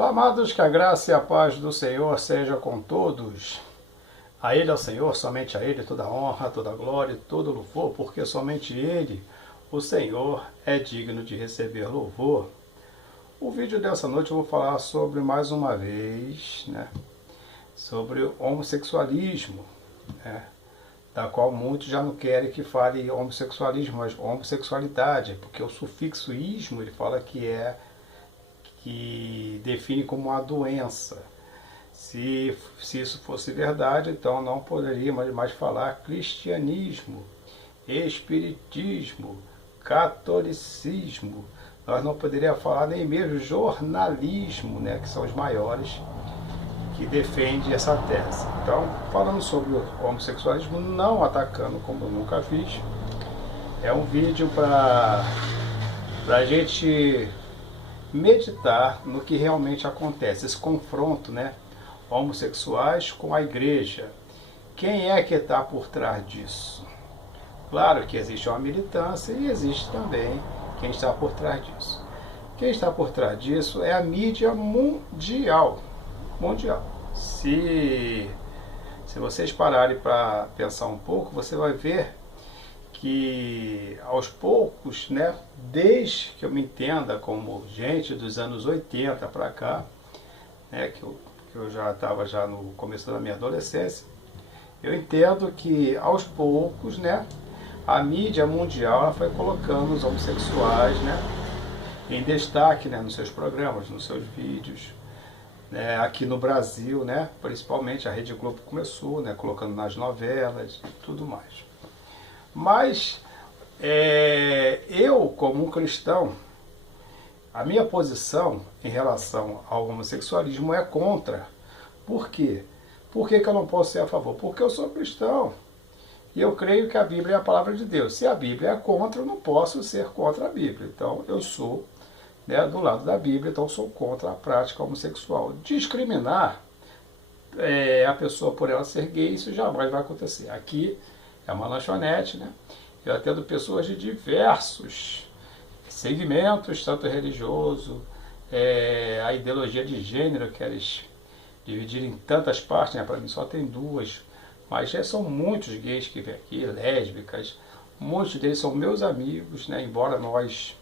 Olá, amados, que a graça e a paz do Senhor seja com todos. A Ele, ao Senhor, somente a Ele, toda a honra, toda a glória, todo o louvor, porque somente Ele, o Senhor, é digno de receber louvor. O vídeo dessa noite eu vou falar sobre, mais uma vez, sobre o homossexualismo, da qual muitos já não querem que fale homossexualismo, mas homossexualidade, porque o sufixo ismo, ele fala que define como uma doença. Se isso fosse verdade, então não poderíamos mais falar cristianismo, espiritismo, catolicismo. Nós não poderíamos falar nem mesmo jornalismo, que são os maiores que defendem essa tese. Então, falando sobre o homossexualismo, não atacando como eu nunca fiz, é um vídeo para a gente meditar no que realmente acontece, esse confronto, homossexuais com a igreja. Quem é que está por trás disso? Claro que existe uma militância e existe também quem está por trás disso. Quem está por trás disso é a mídia mundial. Se vocês pararem para pensar um pouco, você vai ver que aos poucos, desde que eu me entenda como gente dos anos 80 para cá, que eu já estava no começo da minha adolescência, eu entendo que aos poucos, a mídia mundial ela foi colocando os homossexuais, em destaque, nos seus programas, nos seus vídeos. Aqui no Brasil, principalmente a Rede Globo começou, colocando nas novelas e tudo mais. Mas eu, como um cristão, a minha posição em relação ao homossexualismo é contra. Por quê? Por que eu não posso ser a favor? Porque eu sou cristão. E eu creio que a Bíblia é a palavra de Deus. Se a Bíblia é contra, eu não posso ser contra a Bíblia. Então, eu sou do lado da Bíblia, então eu sou contra a prática homossexual. Discriminar a pessoa por ela ser gay, isso jamais vai acontecer. Aqui é uma lanchonete, eu atendo pessoas de diversos segmentos, tanto religioso, a ideologia de gênero, que eles dividiram em tantas partes, para mim só tem duas, mas são muitos gays que vêm aqui, lésbicas, muitos deles são meus amigos, embora nós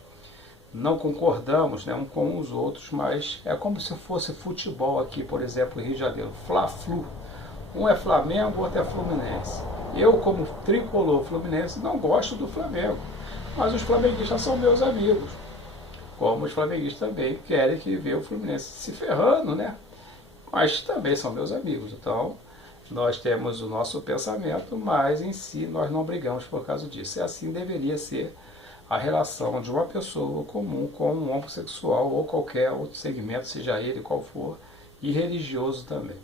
não concordamos um com os outros, mas é como se fosse futebol aqui, por exemplo, em Rio de Janeiro, Fla-Flu. Um é Flamengo, o outro é Fluminense. Eu, como tricolor fluminense, não gosto do Flamengo, mas os flamenguistas são meus amigos, como os flamenguistas também querem que veja o Fluminense se ferrando, mas também são meus amigos. Então, nós temos o nosso pensamento, mas em si nós não brigamos por causa disso. E assim deveria ser a relação de uma pessoa comum com um homossexual ou qualquer outro segmento, seja ele qual for, e religioso também.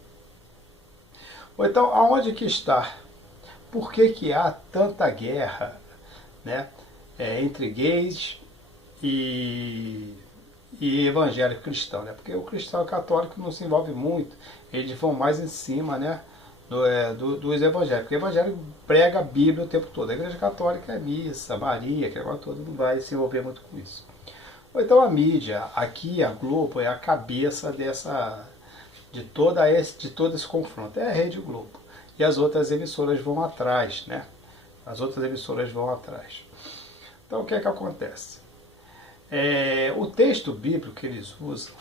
Ou então, aonde que está? Por que há tanta guerra entre gays e evangélico cristão? Porque o cristão católico não se envolve muito, eles vão mais em cima dos evangélicos. O evangélico prega a Bíblia o tempo todo. A igreja católica é missa, Maria, que agora todo não vai se envolver muito com isso. Ou então a mídia, aqui a Globo é a cabeça de todo esse confronto. É a Rede Globo. E as outras emissoras vão atrás, As outras emissoras vão atrás. Então o que é que acontece? O texto bíblico que eles usam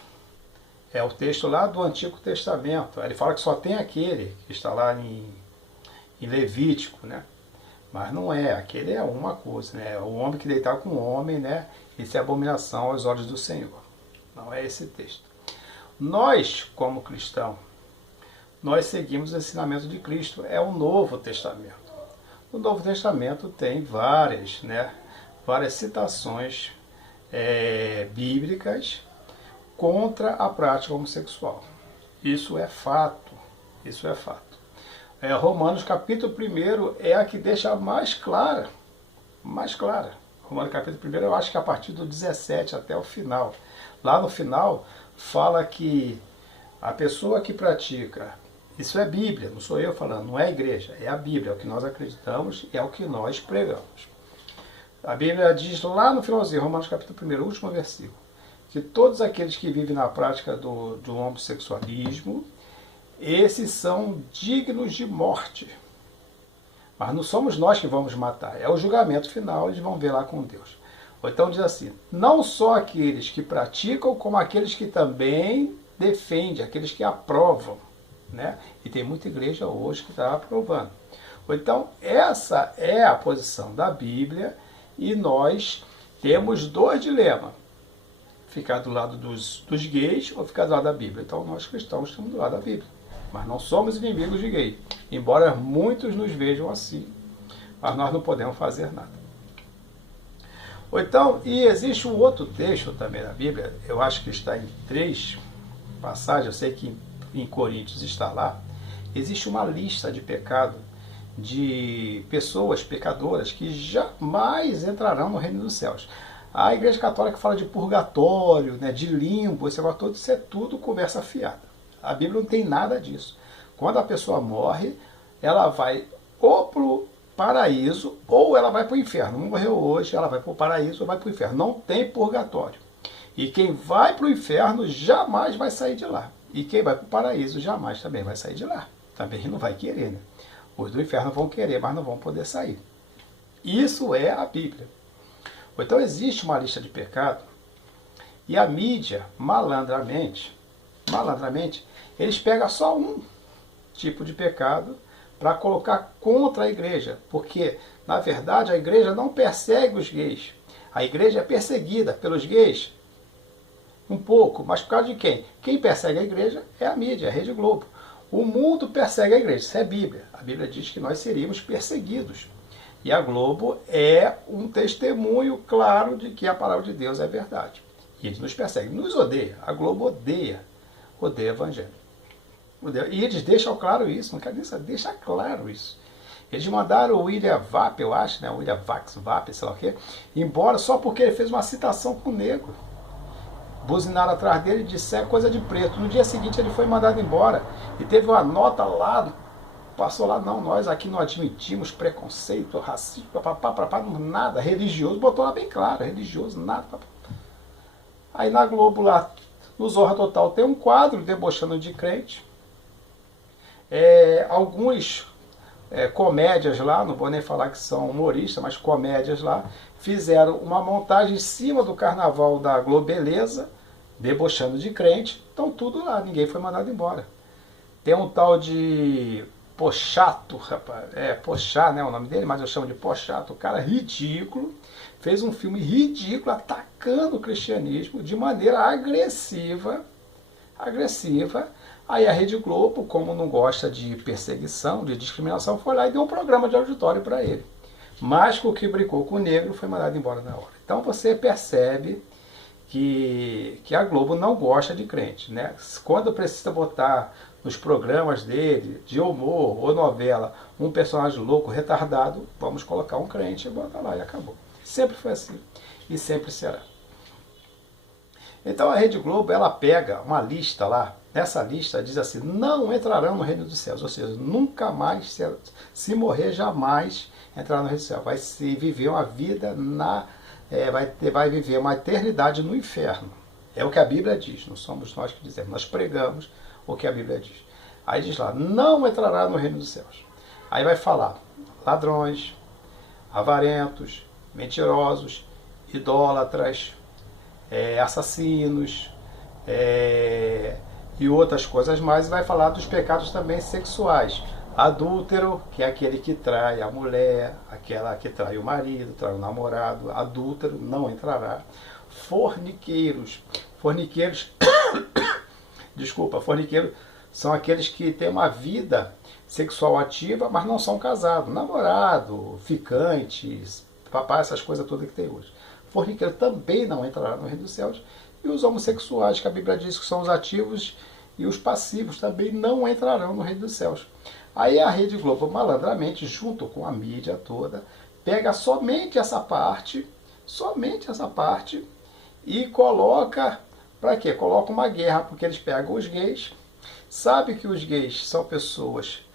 é o texto lá do Antigo Testamento. Ele fala que só tem aquele que está lá em Levítico, Mas não é, aquele é uma coisa, O homem que deitar com o homem, Isso é abominação aos olhos do Senhor. Não é esse texto. Nós, como cristãos, nós seguimos o ensinamento de Cristo, é o Novo Testamento. O Novo Testamento tem várias citações bíblicas contra a prática homossexual. Isso é fato. Romanos capítulo 1 é a que deixa mais clara. Romanos capítulo 1, eu acho que a partir do 17 até o final. Lá no final, fala que a pessoa que pratica, isso é Bíblia, não sou eu falando, não é a igreja, é a Bíblia, é o que nós acreditamos e é o que nós pregamos. A Bíblia diz lá no finalzinho, Romanos capítulo 1, último versículo, que todos aqueles que vivem na prática do homossexualismo, esses são dignos de morte. Mas não somos nós que vamos matar, é o julgamento final, eles vão ver lá com Deus. Ou então diz assim, não só aqueles que praticam, como aqueles que também defendem, aqueles que aprovam. Né? E tem muita igreja hoje que está aprovando. Ou então, essa é a posição da Bíblia e nós temos dois dilemas. Ficar do lado dos gays ou ficar do lado da Bíblia. Então, nós cristãos estamos do lado da Bíblia. Mas não somos inimigos de gay. Embora muitos nos vejam assim. Mas nós não podemos fazer nada. Ou então, e existe um outro texto também da Bíblia, eu acho que está em 3 passagens, eu sei que em Coríntios está lá, existe uma lista de pecado de pessoas pecadoras que jamais entrarão no reino dos céus. A Igreja Católica fala de purgatório, né, de limbo, esse negócio todo, isso é tudo conversa fiada. A Bíblia não tem nada disso. Quando a pessoa morre, ela vai ou para o paraíso ou ela vai para o inferno. Morreu hoje, ela vai para o paraíso ou vai para o inferno. Não tem purgatório. E quem vai para o inferno jamais vai sair de lá. E quem vai para o paraíso jamais também vai sair de lá. Também não vai querer, né? Os do inferno vão querer, mas não vão poder sair. Isso é a Bíblia. Então existe uma lista de pecado e a mídia, malandramente, eles pegam só um tipo de pecado para colocar contra a igreja. Porque, na verdade, a igreja não persegue os gays. A igreja é perseguida pelos gays um pouco, mas por causa de quem? Quem persegue a igreja é a mídia, é a Rede Globo. O mundo persegue a igreja, isso é a Bíblia. A Bíblia diz que nós seríamos perseguidos. E a Globo é um testemunho claro de que a palavra de Deus é verdade. E eles nos perseguem, nos odeia. A Globo odeia o evangelho. E eles deixam claro isso, não quero nem saber, deixa claro isso. Eles mandaram o William Vapp, eu acho, né? O William Vapp, sei lá o quê, embora só porque ele fez uma citação com o negro. Buzinaram atrás dele e disseram coisa de preto. No dia seguinte ele foi mandado embora. E teve uma nota lá, passou lá, não, nós aqui não admitimos preconceito, racismo, nada, religioso, botou lá bem claro, religioso, nada. Aí na Globo lá, no Zorra Total, tem um quadro debochando de crente. Alguns comédias lá, não vou nem falar que são humoristas, mas comédias lá, fizeram uma montagem em cima do carnaval da Globeleza, debochando de crente, então tudo lá, ninguém foi mandado embora. Tem um tal de Pochato, rapaz, Pochá, né, o nome dele, mas eu chamo de Pochato, o cara ridículo, fez um filme ridículo, atacando o cristianismo de maneira agressiva, aí a Rede Globo, como não gosta de perseguição, de discriminação, foi lá e deu um programa de auditório para ele. Mas o que brincou com o negro foi mandado embora na hora. Então você percebe que a Globo não gosta de crente, né? Quando precisa botar nos programas dele, de humor ou novela, um personagem louco, retardado, vamos colocar um crente e bota lá e acabou. Sempre foi assim e sempre será. Então a Rede Globo, ela pega uma lista lá, nessa lista diz assim, não entrarão no reino dos céus, ou seja, nunca mais, se morrer, jamais entrará no reino dos céus. Vai se viver uma vida vai viver uma eternidade no inferno. É o que a Bíblia diz, não somos nós que dizemos, nós pregamos o que a Bíblia diz. Aí diz lá, não entrará no reino dos céus. Aí vai falar, ladrões, avarentos, mentirosos, idólatras, assassinos e outras coisas mais, e vai falar dos pecados também sexuais. Adúltero, que é aquele que trai a mulher, aquela que trai o marido, trai o namorado, adúltero, não entrará. Forniqueiros, forniqueiros são aqueles que têm uma vida sexual ativa, mas não são casados, namorado, ficantes, papai, essas coisas todas que tem hoje. Forniqueiro também não entrará no reino dos céus. E os homossexuais, que a Bíblia diz que são os ativos, e os passivos também não entrarão no reino dos céus. Aí a Rede Globo, malandramente, junto com a mídia toda, pega somente essa parte, e coloca, para quê? Coloca uma guerra, porque eles pegam os gays, sabe que os gays são pessoas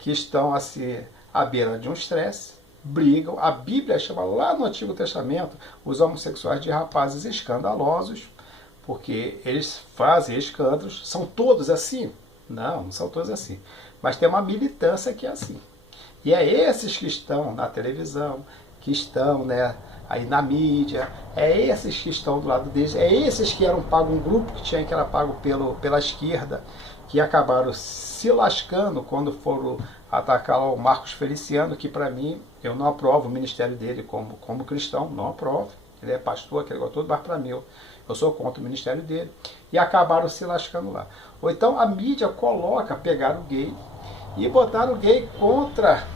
que estão assim, à beira de um estresse, brigam. A Bíblia chama lá no Antigo Testamento os homossexuais de rapazes escandalosos, porque eles fazem escândalos. São todos assim? Não, não são todos assim. Mas tem uma militância que é assim. E é esses que estão na televisão, que estão, né, aí na mídia, é esses que estão do lado deles, é esses que eram pagos, um grupo que era pago pela esquerda, que acabaram se lascando quando foram atacar o Marcos Feliciano, que para mim, eu não aprovo o ministério dele como cristão, não aprovo. Ele é pastor, aquele negócio todo, mas para mim, eu sou contra o ministério dele. E acabaram se lascando lá. Ou então a mídia pegaram o gay e botaram o gay contra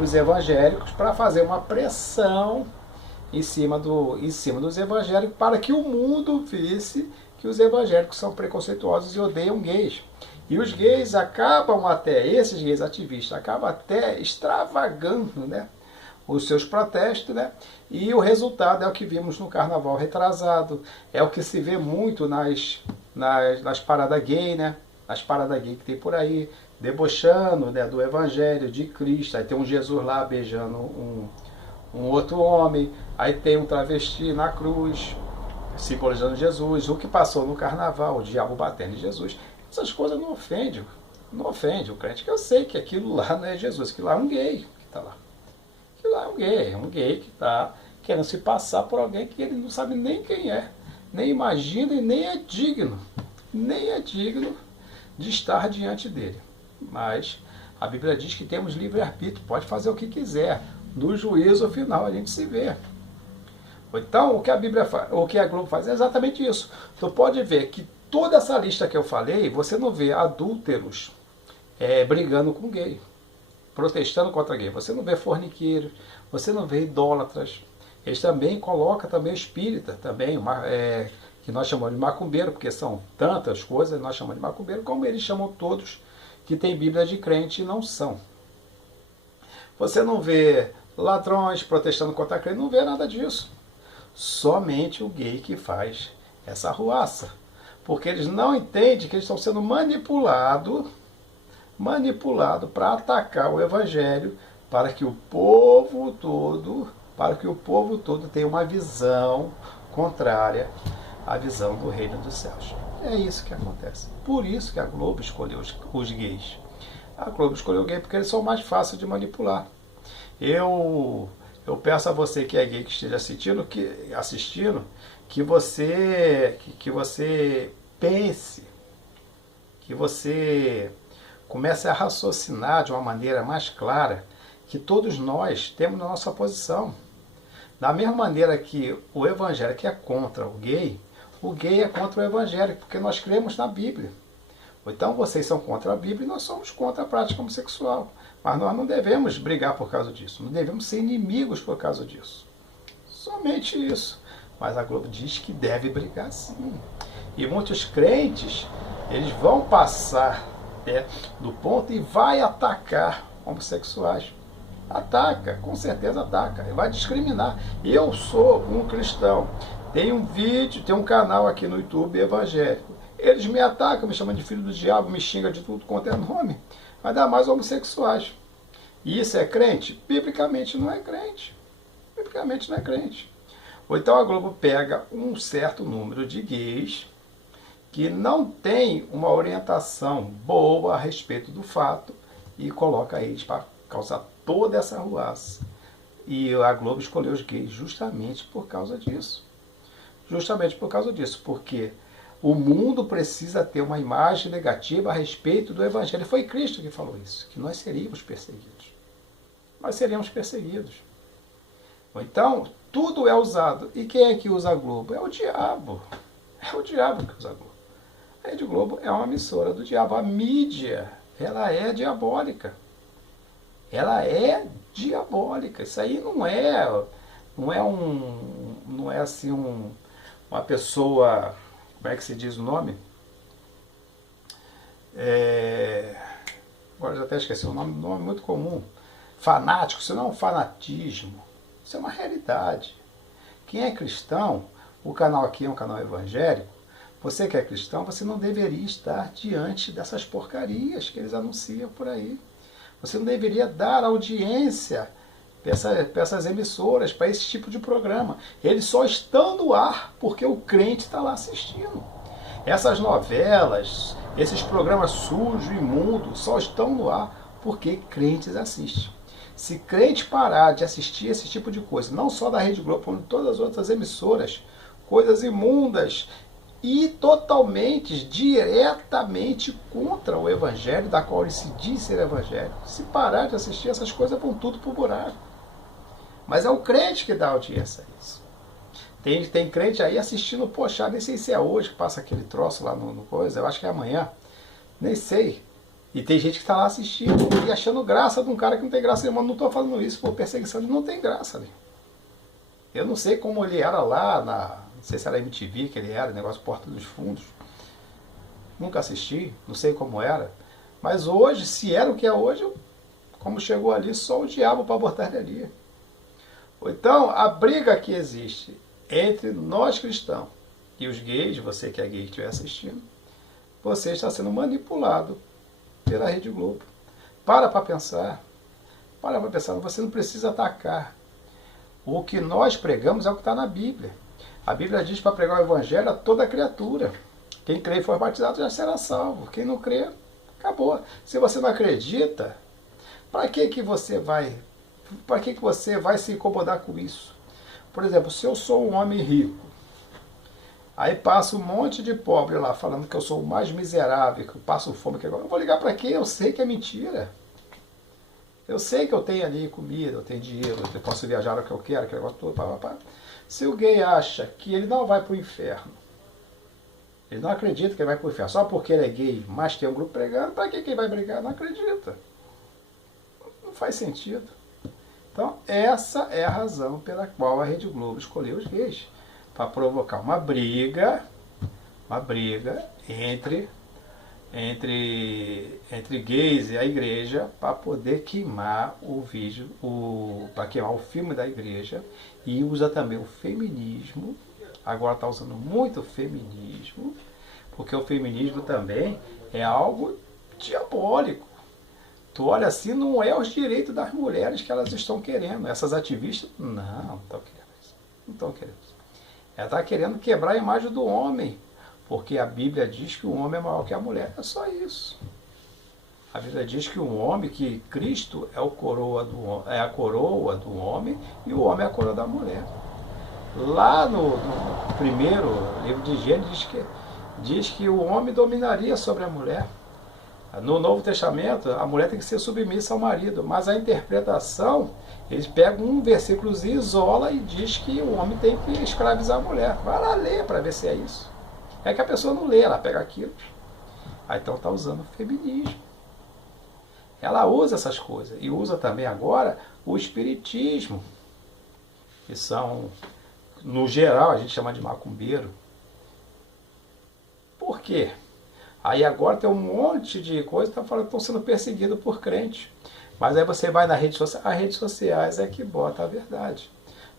os evangélicos para fazer uma pressão em cima dos evangélicos, para que o mundo visse que os evangélicos são preconceituosos e odeiam gays. E os gays esses gays ativistas, acabam até extravagando, né, os seus protestos, né? E o resultado é o que vimos no carnaval retrasado, é o que se vê muito nas paradas gay, né? Nas paradas gay que tem por aí, debochando, né, do evangelho de Cristo. Aí tem um Jesus lá beijando um outro homem, aí tem um travesti na cruz, simbolizando Jesus, o que passou no carnaval, o diabo batendo em Jesus. Essas coisas não ofendem o crente, que eu sei que aquilo lá não é Jesus, aquilo lá é um gay que está lá. Aquilo lá é um gay que está querendo se passar por alguém que ele não sabe nem quem é, nem imagina e nem é digno de estar diante dele. Mas a Bíblia diz que temos livre-arbítrio, pode fazer o que quiser. No juízo final a gente se vê. Então, o que a Globo faz é exatamente isso. Tu pode ver que toda essa lista que eu falei, você não vê adúlteros brigando com gay, protestando contra gay. Você não vê forniqueiros, você não vê idólatras. Eles também colocam também espírita, também, que nós chamamos de macumbeiro, porque são tantas coisas, nós chamamos de macumbeiro, como eles chamam todos que têm Bíblia de crente e não são. Você não vê ladrões protestando contra crente, não vê nada disso. Somente o gay que faz essa arruaça. Porque eles não entendem que eles estão sendo manipulados para atacar o evangelho, para que o povo todo tenha uma visão contrária à visão do reino dos céus. É isso que acontece. Por isso que a Globo escolheu os gays. A Globo escolheu o gay porque eles são mais fáceis de manipular. Eu peço a você que é gay, que esteja assistindo, que você pense, que você comece a raciocinar de uma maneira mais clara, que todos nós temos na nossa posição. Da mesma maneira que o evangélico é contra o gay é contra o evangélico, porque nós cremos na Bíblia. Então vocês são contra a Bíblia e nós somos contra a prática homossexual. Mas nós não devemos brigar por causa disso, não devemos ser inimigos por causa disso. Somente isso. Mas a Globo diz que deve brigar sim. E muitos crentes, eles vão passar do ponto e vai atacar homossexuais. Ataca, com certeza ataca. Vai discriminar. Eu sou um cristão. Tem um vídeo, tem um canal aqui no YouTube evangélico. Eles me atacam, me chamam de filho do diabo, me xingam de tudo quanto é nome. Ainda mais homossexuais. E isso é crente? Biblicamente não é crente. Biblicamente não é crente. Ou então a Globo pega um certo número de gays que não tem uma orientação boa a respeito do fato e coloca eles para causar toda essa arruaça. E a Globo escolheu os gays justamente por causa disso. Justamente por causa disso, porque o mundo precisa ter uma imagem negativa a respeito do Evangelho. Foi Cristo que falou isso, que nós seríamos perseguidos. Nós seríamos perseguidos. Então, tudo é usado. E quem é que usa a Globo? É o diabo. É o diabo que usa a Globo. A Rede Globo é uma emissora do diabo. A mídia, ela é diabólica. Ela é diabólica. Isso aí não é assim uma pessoa, como é que se diz o nome? Agora já até esqueci o nome, muito comum. Fanático, isso não é um fanatismo. Isso é uma realidade. Quem é cristão, o canal aqui é um canal evangélico, você que é cristão, você não deveria estar diante dessas porcarias que eles anunciam por aí. Você não deveria dar audiência para essas emissoras, para esse tipo de programa. Eles só estão no ar porque o crente está lá assistindo. Essas novelas, esses programas sujos, imundos, só estão no ar porque crentes assistem. Se crente parar de assistir esse tipo de coisa, não só da Rede Globo, como de todas as outras emissoras, coisas imundas e totalmente, diretamente contra o Evangelho, da qual ele se diz ser Evangelho, se parar de assistir, essas coisas vão tudo pro buraco. Mas é o crente que dá audiência a isso. Tem crente aí assistindo, poxa, nem sei se é hoje que passa aquele troço lá no coisa, eu acho que é amanhã, nem sei. E tem gente que está lá assistindo e achando graça de um cara que não tem graça nenhuma. Não estou falando isso por perseguição, ele não tem graça. Né? Eu não sei como ele era lá, não sei se era MTV que ele era, negócio Porta dos Fundos. Nunca assisti, não sei como era. Mas hoje, se era o que é hoje, como chegou ali, só o diabo para botar ele ali. Então, a briga que existe entre nós cristãos e os gays, você que é gay e estiver assistindo, você está sendo manipulado pela Rede Globo. Para pensar. Para pensar. Você não precisa atacar. O que nós pregamos é o que está na Bíblia. A Bíblia diz para pregar o Evangelho a toda criatura. Quem crê e for batizado já será salvo. Quem não crê, acabou. Se você não acredita, para que você vai? Para que você vai se incomodar com isso? Por exemplo, se eu sou um homem rico, aí passa um monte de pobre lá falando que eu sou o mais miserável, que eu passo fome, que agora eu vou ligar para quê? Eu sei que é mentira. Eu sei que eu tenho ali comida, eu tenho dinheiro, eu posso viajar o que eu quero, que negócio todo, pá. Se o gay acha que ele não vai para o inferno, ele não acredita que ele vai para o inferno, só porque ele é gay, mas tem um grupo pregando, para que ele vai brigar? Não acredita. Não faz sentido. Então, essa é a razão pela qual a Rede Globo escolheu os gays. Para provocar uma briga entre gays e a igreja, para poder queimar o vídeo, para queimar o filme da igreja, e usa também o feminismo. Agora está usando muito o feminismo, porque o feminismo também é algo diabólico. Tu olha assim, não é os direitos das mulheres que elas estão querendo. Essas ativistas, não estão querendo isso. Não estão querendo isso. Ela está querendo quebrar a imagem do homem, porque a Bíblia diz que o homem é maior que a mulher. É só isso. A Bíblia diz que o homem, que Cristo é a coroa do homem e o homem é a coroa da mulher. Lá no primeiro livro de Gênesis diz que o homem dominaria sobre a mulher. No Novo Testamento, a mulher tem que ser submissa ao marido, mas a interpretação, eles pegam um versículo e isola e diz que o homem tem que escravizar a mulher. Vai lá ler para ver se é isso. É que a pessoa não lê, ela pega aquilo. Aí então está usando o feminismo. Ela usa essas coisas. E usa também agora o espiritismo, que são, no geral, a gente chama de macumbeiro. Por quê? Aí agora tem um monte de coisa que está falando que estão sendo perseguidos por crente. Mas aí você vai na rede social, as redes sociais é que bota a verdade.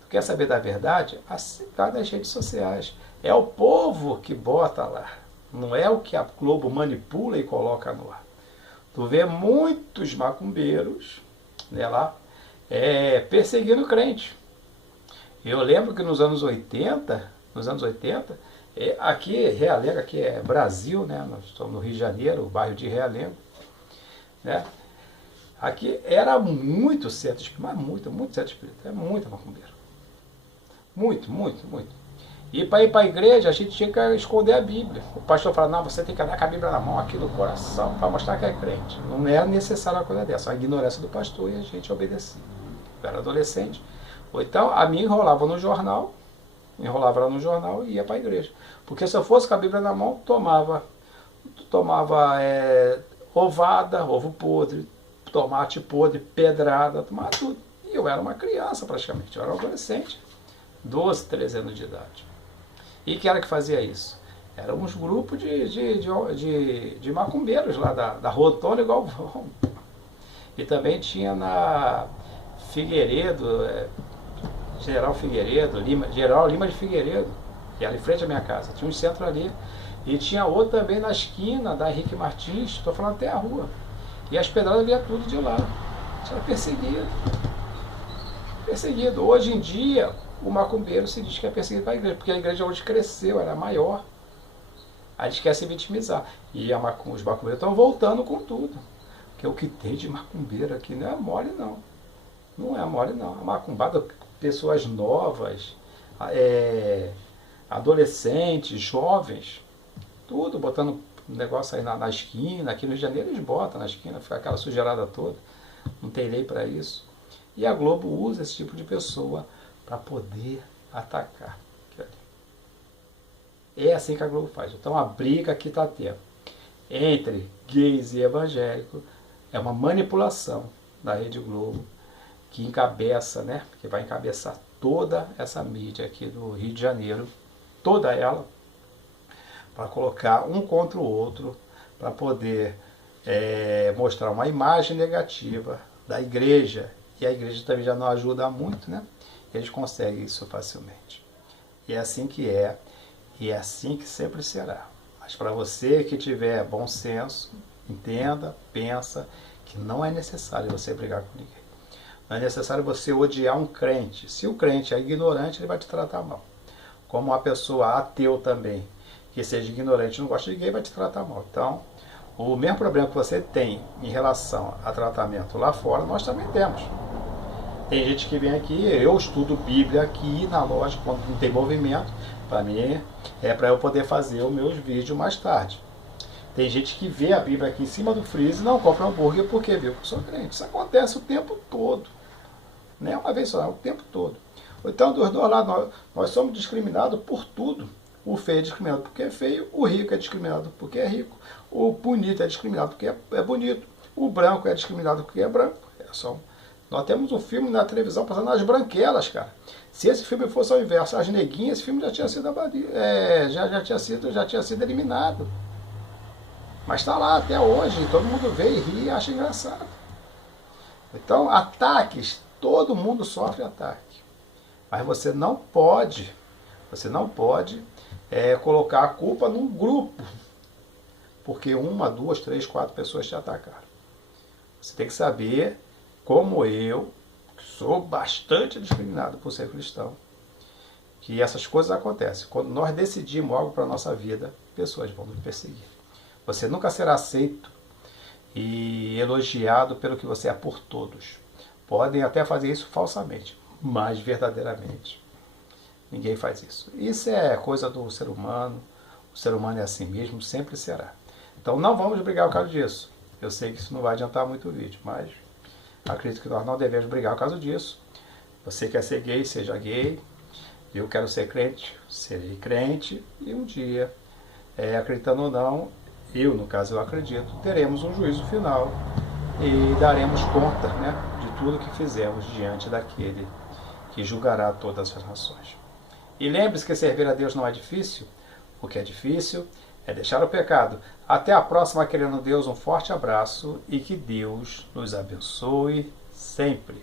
Tu quer saber da verdade? Vai nas redes sociais. É o povo que bota lá. Não é o que a Globo manipula e coloca no ar. Tu vê muitos macumbeiros, né, lá, perseguindo crente. Eu lembro que nos anos 80, aqui, Realengo, aqui é Brasil, né? Nós estamos no Rio de Janeiro, o bairro de Realengo, né? Aqui era muito centro espírita, mas muito centro espírita, é muito macumbeiro. Muito. E para ir para a igreja, a gente tinha que esconder a Bíblia. O pastor falava, não, você tem que andar com a Bíblia na mão, aqui no coração, para mostrar que é crente. Não era necessário uma coisa dessa, a ignorância do pastor e a gente obedecia. Eu era adolescente. Ou então, a minha enrolava lá no jornal e ia para a igreja. Porque se eu fosse com a Bíblia na mão, tomava ovada, ovo podre, tomate podre, pedrada, tomava tudo. E eu era uma criança praticamente, eu era um adolescente, 12, 13 anos de idade. E que era que fazia isso? Eram uns grupos de macumbeiros lá da Rua Antônio Galvão. E também tinha na Figueiredo, General Lima de Figueiredo, que era em frente à minha casa. Tinha um centro ali. E tinha outro também na esquina da Henrique Martins, estou falando até a rua. E as pedradas vinham tudo de lá. Tinha perseguido. perseguido. Hoje em dia, o macumbeiro se diz que é perseguido pela igreja, porque a igreja hoje cresceu, era maior. A gente quer se vitimizar. E os macumbeiros estão voltando com tudo. Porque o que tem de macumbeiro aqui não é mole, não. Não é mole, não. A macumbada, pessoas novas, adolescentes, jovens, tudo botando negócio aí na esquina. Aqui no Rio de Janeiro eles botam na esquina, fica aquela sujeirada toda. Não tem lei para isso. E a Globo usa esse tipo de pessoa para poder atacar. É assim que a Globo faz. Então a briga que está tendo entre gays e evangélicos é uma manipulação da Rede Globo que encabeça, né? Que vai encabeçar toda essa mídia aqui do Rio de Janeiro, toda ela, para colocar um contra o outro, para poder mostrar uma imagem negativa da igreja. E a igreja também já não ajuda muito, né? Eles conseguem isso facilmente. E é assim que é. E é assim que sempre será. Mas para você que tiver bom senso, entenda, pensa que não é necessário você brigar com ninguém. Não é necessário você odiar um crente. Se o crente é ignorante, ele vai te tratar mal. Como uma pessoa ateu também, que seja ignorante e não gosta de ninguém, vai te tratar mal. Então, o mesmo problema que você tem em relação a tratamento lá fora, nós também temos. Tem gente que vem aqui, eu estudo Bíblia aqui na loja, quando não tem movimento, para mim é para eu poder fazer os meus vídeos mais tarde. Tem gente que vê a Bíblia aqui em cima do freezer e não compra hambúrguer porque viu que eu sou crente. Isso acontece o tempo todo. Não é uma vez só, é o tempo todo. Então, dos dois lados, nós somos discriminados por tudo. O feio é discriminado porque é feio, o rico é discriminado porque é rico, o bonito é discriminado porque é bonito, o branco é discriminado porque é branco. Nós temos um filme na televisão passando as branquelas, cara. Se esse filme fosse ao inverso, as neguinhas, esse filme já tinha sido já tinha sido eliminado. Mas está lá até hoje, todo mundo vê e ri e acha engraçado. Então, ataques, todo mundo sofre ataque. Mas você não pode colocar a culpa num grupo, porque 1, 2, 3, 4 pessoas te atacaram. Você tem que saber, como eu, que sou bastante discriminado por ser cristão, que essas coisas acontecem. Quando nós decidimos algo para a nossa vida, pessoas vão nos perseguir. Você nunca será aceito e elogiado pelo que você é por todos. Podem até fazer isso falsamente, mas verdadeiramente ninguém faz isso. Isso é coisa do ser humano. O ser humano é assim mesmo, sempre será. Então não vamos brigar por causa disso. Eu sei que isso não vai adiantar muito o vídeo, mas acredito que nós não devemos brigar por causa disso. Você quer ser gay, seja gay. Eu quero ser crente, serei crente. E um dia, acreditando ou não, no caso eu acredito, teremos um juízo final e daremos conta, né, de tudo que fizemos diante daquele que julgará todas as nações. E lembre-se que servir a Deus não é difícil. O que é difícil é deixar o pecado. Até a próxima, querendo Deus, um forte abraço e que Deus nos abençoe sempre.